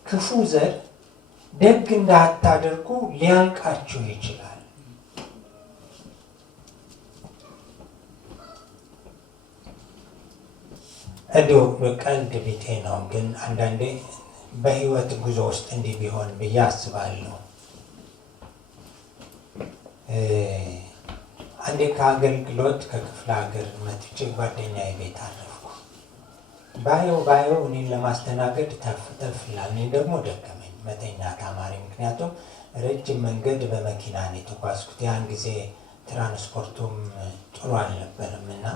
ክፉ ዘር ደግ እንዳታደርጉ ሊያንቃችሁ ይችላል። እንዲሁ ቀልድ ቢጤ ነው፣ ግን አንዳንዴ በህይወት ጉዞ ውስጥ እንዲህ ቢሆን ብዬ አስባለሁ። አንዴ ከአገልግሎት ከክፍለ ሀገር መጥቼ ጓደኛዬ ቤት አረፍኩ። ባየው እኔን ለማስተናገድ ተፍ ይላል። እኔ ደግሞ ደከመኝ፣ መተኛ ተማሪ። ምክንያቱም ረጅም መንገድ በመኪና ነው የተጓዝኩት። ያን ጊዜ ትራንስፖርቱም ጥሩ አልነበርም እና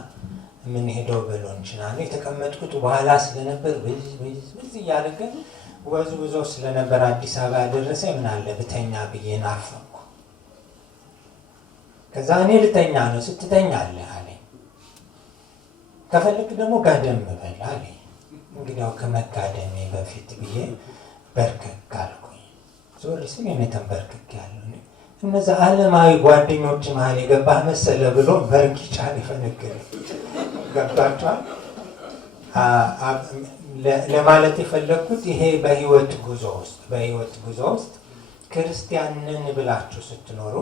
የምንሄደው በሎንችና ነው የተቀመጥኩት። በኋላ ስለነበር ብዝ እያደረገን ወዝ ስለነበር አዲስ አበባ ያደረሰ ምን አለ ብተኛ ብዬ ናፈኩ። ከዛ እኔ ልተኛ ነው። ስትተኛለህ አለኝ። ከፈለክ ደግሞ ጋደም በል አለኝ። እንግዲያው ከመጋደሜ በፊት ብዬ በርከክ አልኩኝ። ዞር ስል እኔ ተንበርክክ ያለሁ። እነዛ ዓለማዊ ጓደኞች መሀል የገባህ መሰለ ብሎ በርኪቻ ሊፈነግል ገብቷቸዋል። ለማለት የፈለግኩት ይሄ በህይወት ጉዞ ውስጥ ክርስቲያንን ብላችሁ ስትኖሩ፣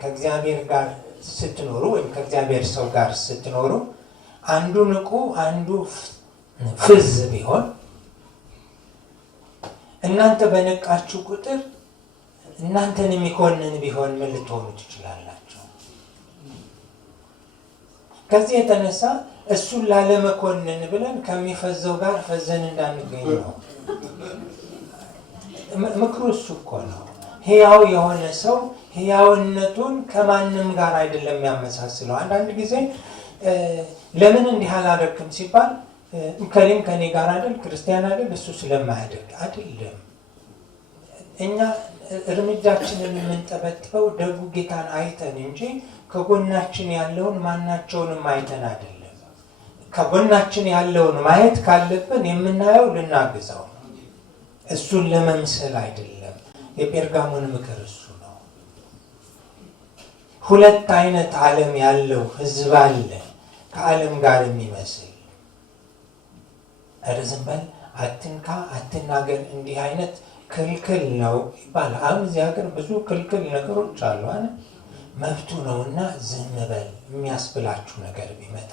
ከእግዚአብሔር ጋር ስትኖሩ ወይም ከእግዚአብሔር ሰው ጋር ስትኖሩ አንዱ ንቁ አንዱ ፍዝ ቢሆን እናንተ በነቃችሁ ቁጥር እናንተን የሚኮንን ቢሆን ምን ልትሆኑ ትችላላችሁ? ከዚህ የተነሳ እሱን ላለመኮንን ብለን ከሚፈዘው ጋር ፈዘን እንዳንገኝ ነው። ምክሩ እሱ እኮ ነው። ሕያው የሆነ ሰው ሕያውነቱን ከማንም ጋር አይደለም ያመሳስለው። አንዳንድ ጊዜ ለምን እንዲህ አላደርክም ሲባል ከሌም ከኔ ጋር አይደል ክርስቲያን አይደል እሱ ስለማያደርግ አይደለም። እኛ እርምጃችንን የምንጠበጥበው ደጉ ጌታን አይተን እንጂ ከጎናችን ያለውን ማናቸውንም አይተን አይደለም። ከጎናችን ያለውን ማየት ካለብን የምናየው ልናግዘው ነው፣ እሱን ለመምሰል አይደለም። የጴርጋሞን ምክር እሱ ነው። ሁለት አይነት ዓለም ያለው ህዝብ አለ፣ ከዓለም ጋር የሚመስል ዝም በል አትንካ፣ አትናገር፣ እንዲህ አይነት ክልክል ነው ይባላል። አሁን እዚህ ሀገር ብዙ ክልክል ነገሮች አሉ። መብቱ ነውና ዝም በል የሚያስብላችሁ ነገር ቢመጣ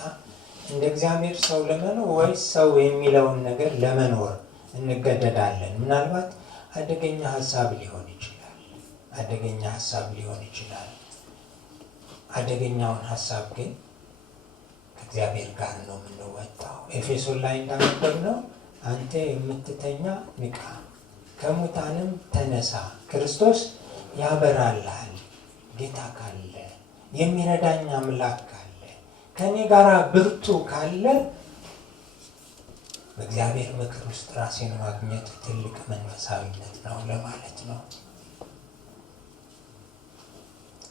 እንደ እግዚአብሔር ሰው ለመኖር ወይስ ሰው የሚለውን ነገር ለመኖር እንገደዳለን? ምናልባት አደገኛ ሀሳብ ሊሆን ይችላል። አደገኛውን ሀሳብ ግን ከእግዚአብሔር ጋር ነው የምንወጣው። ኤፌሶን ላይ እንዳነበብነው አንተ የምትተኛ ንቃ፣ ከሙታንም ተነሳ፣ ክርስቶስ ያበራልሃል። ጌታ ካለ፣ የሚረዳኝ አምላክ ካለ፣ ከኔ ጋር ብርቱ ካለ በእግዚአብሔር ምክር ውስጥ ራሴን ማግኘት ትልቅ መንፈሳዊነት ነው ለማለት ነው።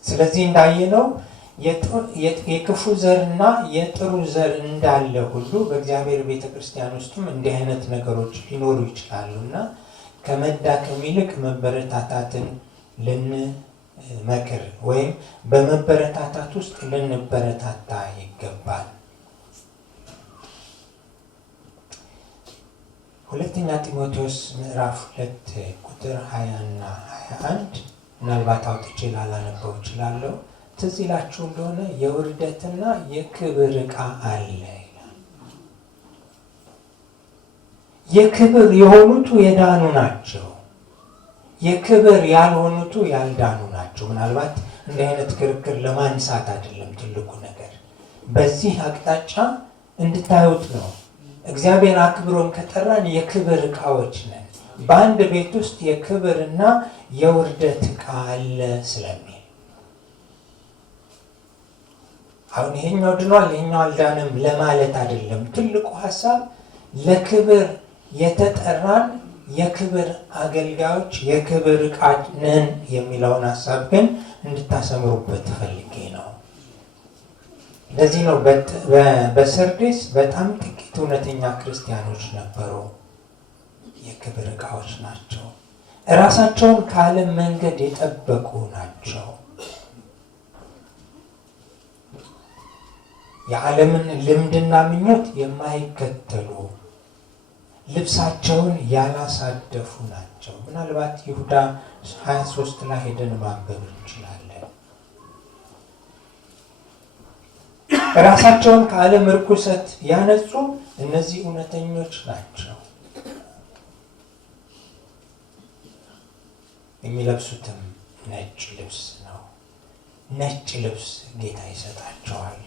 ስለዚህ እንዳየነው የክፉ ዘርና የጥሩ ዘር እንዳለ ሁሉ በእግዚአብሔር ቤተክርስቲያን ውስጥም እንዲህ አይነት ነገሮች ሊኖሩ ይችላሉና ከመዳከም ይልቅ መበረታታትን ልንመክር ወይም በመበረታታት ውስጥ ልንበረታታ ይገባል። ሁለተኛ ጢሞቴዎስ ምዕራፍ 2 ቁጥር 20 እና 21 ምናልባት አውጥቼ ላላነበው እችላለሁ። ትዝ ይላችሁ እንደሆነ የውርደትና የክብር ዕቃ አለ ይላል። የክብር የሆኑቱ የዳኑ ናቸው፣ የክብር ያልሆኑቱ ያልዳኑ ናቸው። ምናልባት እንዲህ አይነት ክርክር ለማንሳት አይደለም ትልቁ ነገር፣ በዚህ አቅጣጫ እንድታዩት ነው። እግዚአብሔር አክብሮን ከጠራን የክብር ዕቃዎች ነን። በአንድ ቤት ውስጥ የክብርና የውርደት ዕቃ አለ ስለሚል አሁን ይሄኛው ድኗል ይሄኛው አልዳንም ለማለት አይደለም። ትልቁ ሐሳብ ለክብር የተጠራን የክብር አገልጋዮች የክብር ዕቃ ነን የሚለውን ሐሳብ ግን እንድታሰምሩበት ፈልጌ ነው። ለዚህ ነው በሰርዴስ በጣም ጥቂት እውነተኛ ክርስቲያኖች ነበሩ። የክብር ዕቃዎች ናቸው። ራሳቸውን ከዓለም መንገድ የጠበቁ ናቸው። የዓለምን ልምድና ምኞት የማይከተሉ ልብሳቸውን ያላሳደፉ ናቸው። ምናልባት ይሁዳ 23 ላይ ሄደን ማንበብ እንችላለን። ራሳቸውን ከዓለም ርኩሰት ያነጹ እነዚህ እውነተኞች ናቸው። የሚለብሱትም ነጭ ልብስ ነው። ነጭ ልብስ ጌታ ይሰጣቸዋል።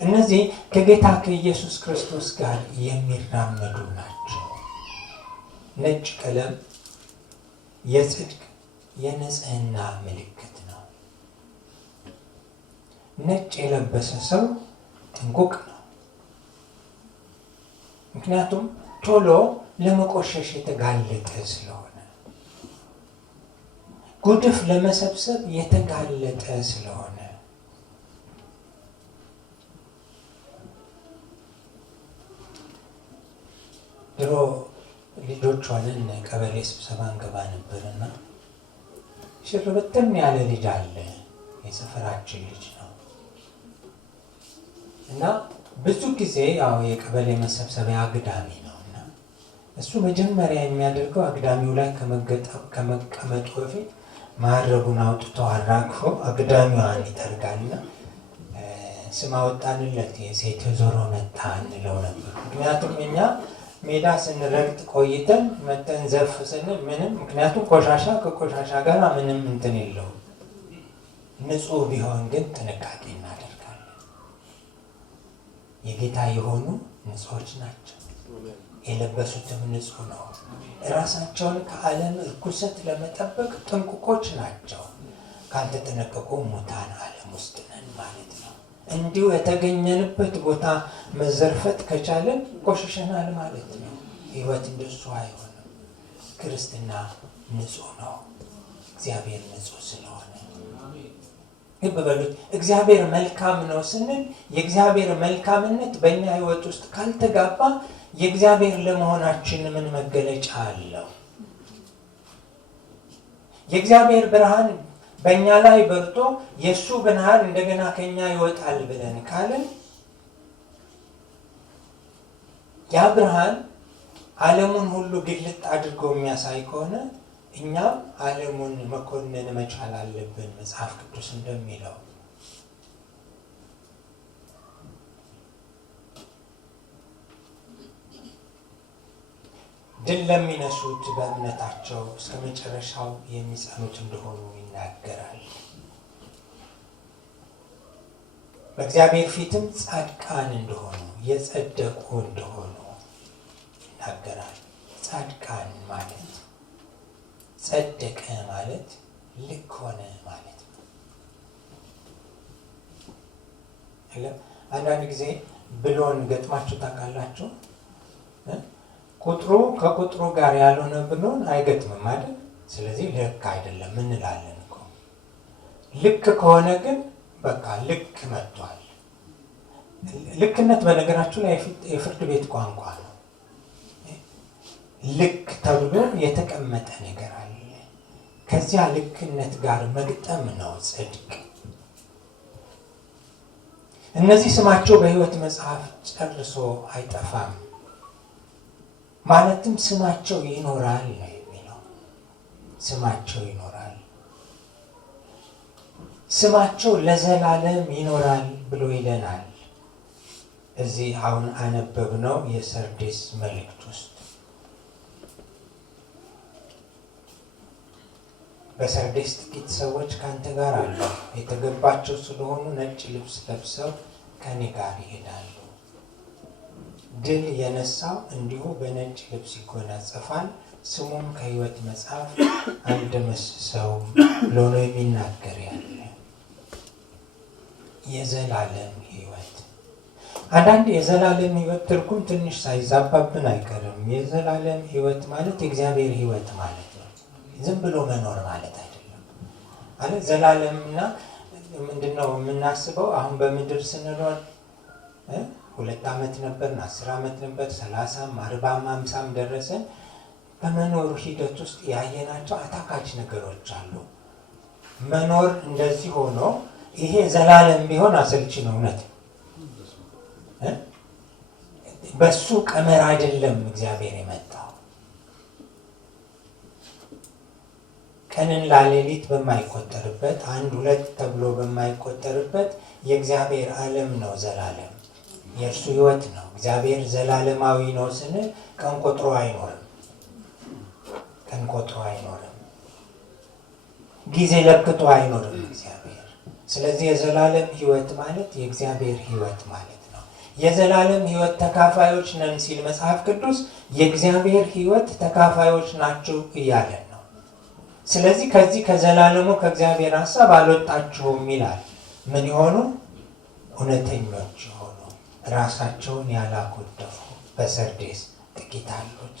እነዚህ ከጌታ ከኢየሱስ ክርስቶስ ጋር የሚራመዱ ናቸው። ነጭ ቀለም የጽድቅ የንጽህና ምልክት ነው። ነጭ የለበሰ ሰው ጥንቁቅ ነው። ምክንያቱም ቶሎ ለመቆሸሽ የተጋለጠ ስለሆነ፣ ጉድፍ ለመሰብሰብ የተጋለጠ ስለሆነ። ድሮ ልጆች ሆነን ቀበሌ ስብሰባ እንገባ ነበርና ሽርብትን ያለ ልጅ አለ፣ የሰፈራችን ልጅ ነው እና ብዙ ጊዜ ያው የቀበሌ መሰብሰቢያ አግዳሚ ነው እና እሱ መጀመሪያ የሚያደርገው አግዳሚው ላይ ከመቀመጡ በፊት ማዕረጉን አውጥቶ አራግፎ አግዳሚዋን ይጠርጋልና ስም አወጣንለት፣ የሴት ዞሮ መጣ እንለው ነበር። ምክንያቱም እኛ ሜዳ ስንረግጥ ቆይተን መተን ዘፍ ስንል ምንም፣ ምክንያቱም ቆሻሻ ከቆሻሻ ጋር ምንም እንትን የለውም። ንጹህ ቢሆን ግን ጥንቃቄ እናደርጋለን። የጌታ የሆኑ ንጹሖች ናቸው። የለበሱትም ንጹህ ነው። ራሳቸውን ከዓለም ርኩሰት ለመጠበቅ ጥንቁቆች ናቸው። ካልተጠነቀቁ ሙታን ዓለም ውስጥ ነን ማለት ነው። እንዲሁ የተገኘንበት ቦታ መዘርፈት ከቻለን ቆሽሸናል ማለት ነው። ሕይወት እንደሱ አይሆንም። ክርስትና ንጹህ ነው። እግዚአብሔር ንጹህ ስለሆነ ልብ በሉት። እግዚአብሔር መልካም ነው ስንል የእግዚአብሔር መልካምነት በእኛ ሕይወት ውስጥ ካልተጋባ የእግዚአብሔር ለመሆናችን ምን መገለጫ አለው? የእግዚአብሔር ብርሃን በእኛ ላይ በርቶ የእሱ ብርሃን እንደገና ከኛ ይወጣል ብለን ካለን ያ ብርሃን ዓለሙን ሁሉ ግልጥ አድርጎ የሚያሳይ ከሆነ እኛም ዓለሙን መኮንን መቻል አለብን። መጽሐፍ ቅዱስ እንደሚለው ድል ለሚነሱት በእምነታቸው እስከ መጨረሻው የሚጸኑት እንደሆኑ ይናገራል። በእግዚአብሔር ፊትም ጻድቃን እንደሆኑ የጸደቁ እንደሆኑ ይናገራል። ጻድቃን ማለት ጸደቀ ማለት ልክ ሆነ ማለት ነው። አንዳንድ ጊዜ ብሎን ገጥማችሁ ታውቃላችሁ? ቁጥሩ ከቁጥሩ ጋር ያልሆነ ብሎን አይገጥምም አይደል? ስለዚህ ልክ አይደለም እንላለን እኮ። ልክ ከሆነ ግን በቃ ልክ መጥቷል። ልክነት በነገራችሁ ላይ የፍርድ ቤት ቋንቋ ነው። ልክ ተብሎ የተቀመጠ ነገር አለ። ከዚያ ልክነት ጋር መግጠም ነው ጽድቅ። እነዚህ ስማቸው በሕይወት መጽሐፍ ጨርሶ አይጠፋም። ማለትም ስማቸው ይኖራል ነው የሚለው። ስማቸው ይኖራል፣ ስማቸው ለዘላለም ይኖራል ብሎ ይለናል። እዚህ አሁን አነበብነው የሰርዴስ መልእክት ውስጥ በሰርዴስ ጥቂት ሰዎች ካንተ ጋር አሉ፣ የተገባቸው ስለሆኑ ነጭ ልብስ ለብሰው ከኔ ጋር ይሄዳሉ። ድል የነሳው እንዲሁ በነጭ ልብስ ይጎናጸፋል፣ ስሙም ከሕይወት መጽሐፍ አልደመስሰውም ብሎ ነው የሚናገር ያለ። የዘላለም ሕይወት አንዳንድ የዘላለም ሕይወት ትርጉም ትንሽ ሳይዛባብን አይቀርም። የዘላለም ሕይወት ማለት የእግዚአብሔር ሕይወት ማለት ነው። ዝም ብሎ መኖር ማለት አይደለም። አለ ዘላለምና ምንድነው የምናስበው? አሁን በምድር ስንኖር 2 ዓመት ነበር፣ 10 ዓመት ነበር፣ 30፣ 40፣ 50 ደረሰን። በመኖሩ ሂደት ውስጥ ያየናቸው አታካች ነገሮች አሉ። መኖር እንደዚህ ሆኖ ይሄ ዘላለም ቢሆን አሰልቺ ነው። እውነት በሱ ቀመር አይደለም እግዚአብሔር የመጣው። ቀንና ሌሊት በማይቆጠርበት 1፣ 2 ተብሎ በማይቆጠርበት የእግዚአብሔር ዓለም ነው ዘላለም። የእርሱ ሕይወት ነው። እግዚአብሔር ዘላለማዊ ነው ስንል ቀን ቆጥሮ አይኖርም። ቀን ቆጥሮ አይኖርም። ጊዜ ለክቶ አይኖርም እግዚአብሔር። ስለዚህ የዘላለም ሕይወት ማለት የእግዚአብሔር ሕይወት ማለት ነው። የዘላለም ሕይወት ተካፋዮች ነን ሲል መጽሐፍ ቅዱስ የእግዚአብሔር ሕይወት ተካፋዮች ናችሁ እያለን ነው። ስለዚህ ከዚህ ከዘላለሙ ከእግዚአብሔር ሐሳብ አልወጣችሁም ይላል። ምን ይሆኑ? እውነተኞች ይሆኑ፣ ራሳቸውን ያላጎደፉ። በሰርዴስ ጥቂት አሉት።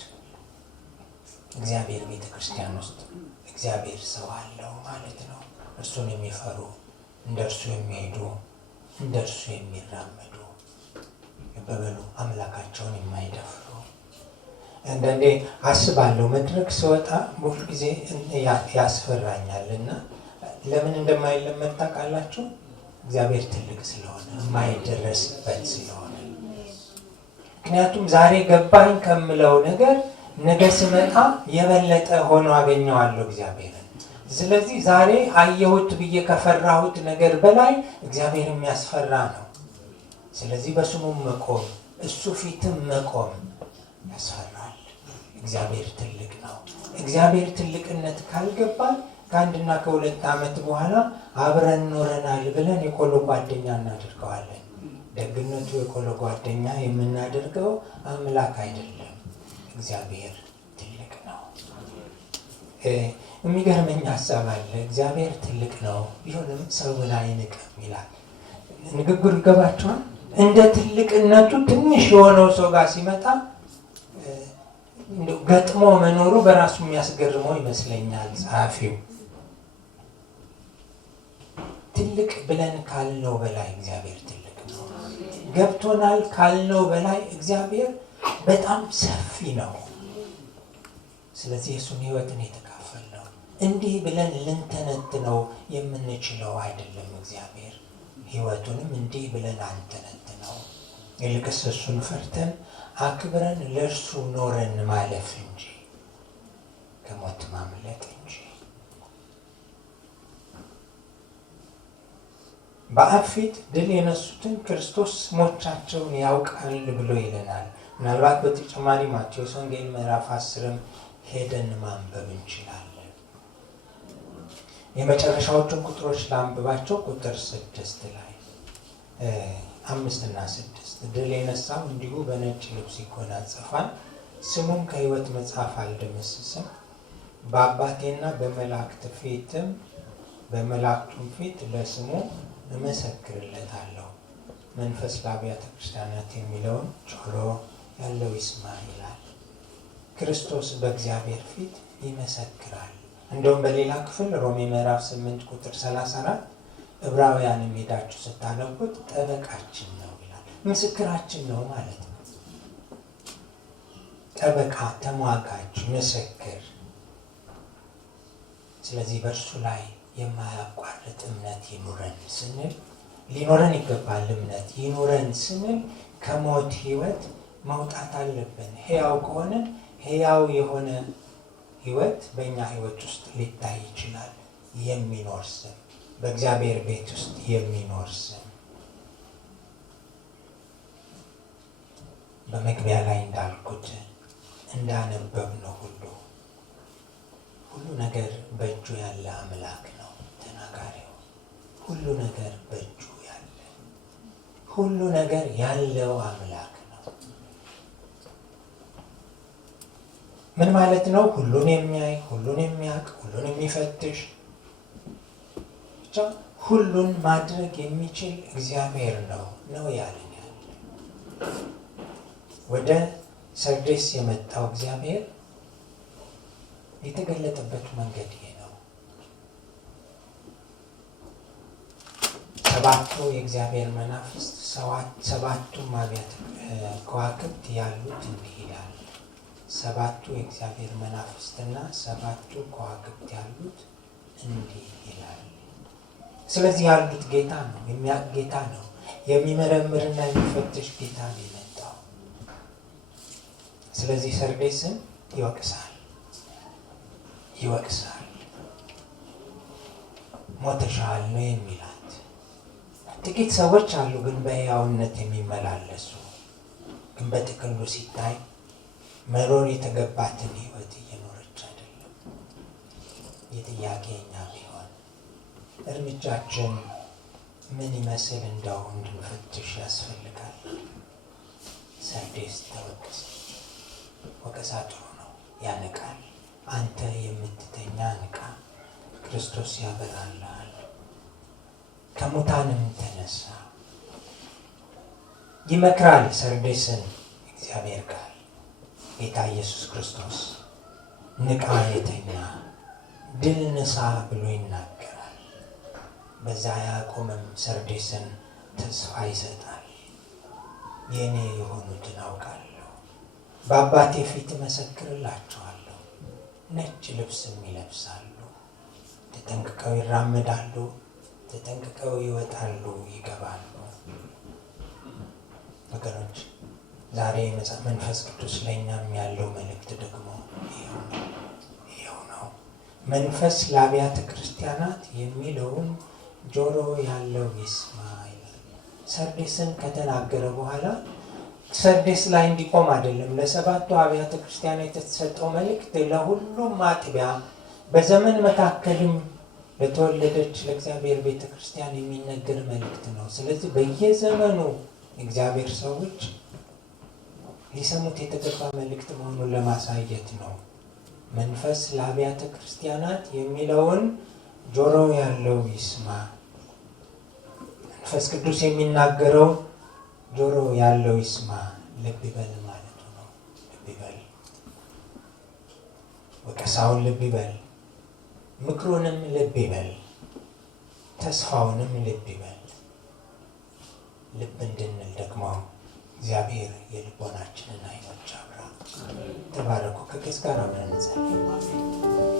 እግዚአብሔር ቤተ ክርስቲያን ውስጥ እግዚአብሔር ሰው አለው ማለት ነው። እርሱን የሚፈሩ፣ እንደ እርሱ የሚሄዱ፣ እንደ እርሱ የሚራመዱ፣ በበሉ አምላካቸውን የማይደፍሩ። አንዳንዴ አስባለሁ መድረክ ስወጣ ሁል ጊዜ ያስፈራኛል እና ለምን እንደማይለመድ ታውቃላችሁ? እግዚአብሔር ትልቅ ስለሆነ፣ የማይደረስበት ስለሆነ። ምክንያቱም ዛሬ ገባኝ ከምለው ነገር ነገ ስመጣ የበለጠ ሆኖ አገኘዋለሁ እግዚአብሔርን። ስለዚህ ዛሬ አየሁት ብዬ ከፈራሁት ነገር በላይ እግዚአብሔር የሚያስፈራ ነው። ስለዚህ በስሙ መቆም፣ እሱ ፊትም መቆም ያስፈራል። እግዚአብሔር ትልቅ ነው። እግዚአብሔር ትልቅነት ካልገባል ከ1 እና ከ2 ዓመት በኋላ አብረን ኖረናል ብለን የቆሎ ጓደኛ እናደርገዋለን። ደግነቱ የቆሎ ጓደኛ የምናደርገው አምላክ አይደለም። እግዚአብሔር ትልቅ ነው። የሚገርመኝ ሀሳብ አለ። እግዚአብሔር ትልቅ ነው ቢሆንም ሰውን አይንቅም ይላል። ንግግሩ ይገባቸዋል። እንደ ትልቅነቱ ትንሽ የሆነው ሰው ጋር ሲመጣ ገጥሞ መኖሩ በራሱ የሚያስገርመው ይመስለኛል ጸሐፊው። ትልቅ ብለን ካልነው በላይ እግዚአብሔር ትልቅ ነው። ገብቶናል ካልነው በላይ እግዚአብሔር በጣም ሰፊ ነው። ስለዚህ የእሱን ሕይወትን የተካፈልነው እንዲህ ብለን ልንተነትነው የምንችለው አይደለም። እግዚአብሔር ሕይወቱንም እንዲህ ብለን አንተነትነው። ይልቅስ እሱን ፈርተን አክብረን ለእርሱ ኖረን ማለፍ እንጂ ከሞት ማምለጥ እንጂ። በአብ ፊት ድል የነሱትን ክርስቶስ ስሞቻቸውን ያውቃል ብሎ ይለናል። ምናልባት በተጨማሪ ማቴዎስ ወንጌል ምዕራፍ 10 ሄደን ማንበብ እንችላለን። የመጨረሻዎቹን ቁጥሮች ላንብባቸው። ቁጥር 6 ላይ 5 እና 6 ድል የነሳው እንዲሁ በነጭ ልብስ ይጎናጸፋል፣ ስሙም ከሕይወት መጽሐፍ አልደመስስም። በአባቴና በመላእክቱም ፊት ለስሙ እመሰክርለታለሁ። መንፈስ ለአብያተ ክርስቲያናት የሚለውን ጆሮ ያለው ይስማ ይላል። ክርስቶስ በእግዚአብሔር ፊት ይመሰክራል። እንደውም በሌላ ክፍል ሮሜ ምዕራፍ 8 ቁጥር 34 ዕብራውያንም ሄዳችሁ ስታነቡት ጠበቃችን ነው ይላል። ምስክራችን ነው ማለት ነው። ጠበቃ፣ ተሟጋች፣ ምስክር። ስለዚህ በእርሱ ላይ የማያቋርጥ እምነት ይኑረን ስንል ሊኖረን ይገባል። እምነት ይኖረን ስንል ከሞት ህይወት መውጣት አለብን። ሕያው ከሆነ ሕያው የሆነ ህይወት በእኛ ህይወት ውስጥ ሊታይ ይችላል። የሚኖር ስም፣ በእግዚአብሔር ቤት ውስጥ የሚኖር ስም። በመግቢያ ላይ እንዳልኩት እንዳነበብነው ሁሉ ነገር በእጁ ያለ አምላክ ነው ተናጋሪው። ሁሉ ነገር በእጁ ያለ፣ ሁሉ ነገር ያለው አምላክ ነው። ምን ማለት ነው? ሁሉን የሚያይ፣ ሁሉን የሚያውቅ፣ ሁሉን የሚፈትሽ፣ ብቻ ሁሉን ማድረግ የሚችል እግዚአብሔር ነው ያለን። ወደ ሰርዴስ የመጣው እግዚአብሔር የተገለጠበት መንገድ ይሄ ነው። ሰባቱ የእግዚአብሔር መናፍስት፣ ሰባቱም አብያተ ከዋክብት ያሉት እንዲህ ይላል። ሰባቱ የእግዚአብሔር መናፍስትና ሰባቱ ከዋክብት ያሉት እንዲህ ይላል። ስለዚህ ያሉት ጌታ ነው፣ የሚያውቅ ጌታ ነው፣ የሚመረምርና የሚፈትሽ ጌታ ነው የመጣው። ስለዚህ ሰርዴስን ይወቅሳል። ሞተሻል ነው የሚላት። ጥቂት ሰዎች አሉ ግን በሕያውነት የሚመላለሱ፣ ግን በጥቅሉ ሲታይ መኖር የተገባትን ህይወት እየኖረች አይደለም። የጥያቄ እኛ ቢሆን እርምጃችን ምን ይመስል እንደው እንድንፈትሽ ያስፈልጋል። ሰርዴስ ተወቀሰ። ወቀሳ ጥሩ ነው፣ ያነቃል። አንተ የምትተኛ ንቃ፣ ክርስቶስ ያበራልሃል። ከሙታንም ተነሳ። ይመክራል ሰርዴስን እግዚአብሔር ቃል። ጌታ ኢየሱስ ክርስቶስ ንቃ የተኛ ድል ንሳ ብሎ ይናገራል። በዛ ያቆመም ሰርዴስን ተስፋ ይሰጣል። የእኔ የሆኑትን አውቃለሁ፣ በአባቴ ፊት እመሰክርላቸዋለሁ። ነጭ ልብስም ይለብሳሉ፣ ተጠንቅቀው ይራመዳሉ፣ ተጠንቅቀው ይወጣሉ፣ ይገባሉ። ወገኖች ዛሬ መንፈስ ቅዱስ ለእኛም ያለው መልእክት ደግሞ ይኸው ነው። መንፈስ ለአብያተ ክርስቲያናት የሚለውን ጆሮ ያለው ይስማ ይላል። ሰርዴስን ከተናገረ በኋላ ሰርዴስ ላይ እንዲቆም አይደለም። ለሰባቱ አብያተ ክርስቲያናት የተሰጠው መልእክት ለሁሉም አጥቢያ፣ በዘመን መካከልም ለተወለደች ለእግዚአብሔር ቤተ ክርስቲያን የሚነገር መልእክት ነው። ስለዚህ በየዘመኑ እግዚአብሔር ሰዎች ሊሰሙት የተገባ መልእክት መሆኑን ለማሳየት ነው። መንፈስ ለአብያተ ክርስቲያናት የሚለውን ጆሮ ያለው ይስማ። መንፈስ ቅዱስ የሚናገረው ጆሮ ያለው ይስማ። ልብ ይበል ማለቱ ነው። ልብ ይበል፣ ወቀሳውን ልብ ይበል፣ ምክሩንም ልብ ይበል፣ ተስፋውንም ልብ ይበል። ልብ እንድንል ደግሞ እግዚአብሔር የልቦናችንን አይኖች አብራ። ተባረኩ። ከቄስ ጋር አብረን እንጸልይ።